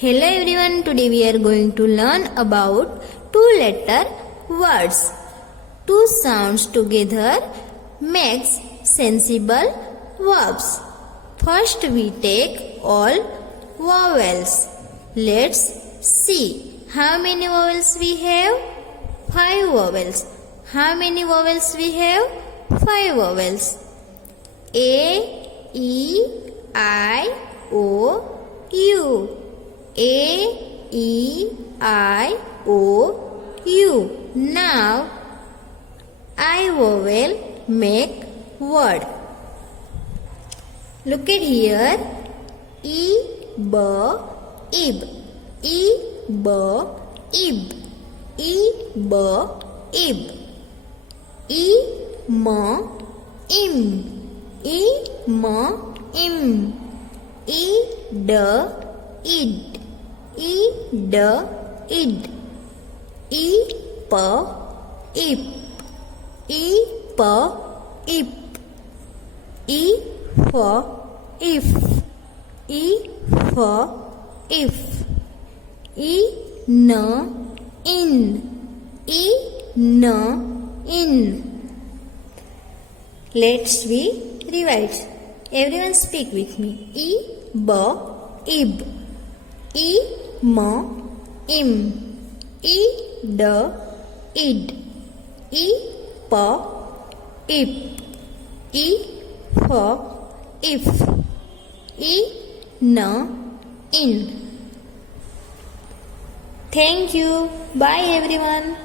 Hello everyone, today we are going to learn about two-letter words. Two sounds together makes sensible verbs. First we take all vowels. Let's see how many vowels we have. 5 vowels. How many vowels we have? 5 vowels. A, E, I, O, U. A, E, I, O, U. Now, I vowel make word. Look at here. E, B, ib. E, B, ib. E, B, ib. E, M, im. E, M, im. E, D, id. E, D, id. E, P, ip. E, P, ip. E, F, if. E, F, if. E, N, in. E, N, in. Let's we revise. Everyone speak with me. E, B, ib. E, M, im. E, D, id. E, P, ip. E, F, if. E, N, in. Thank you. Bye everyone.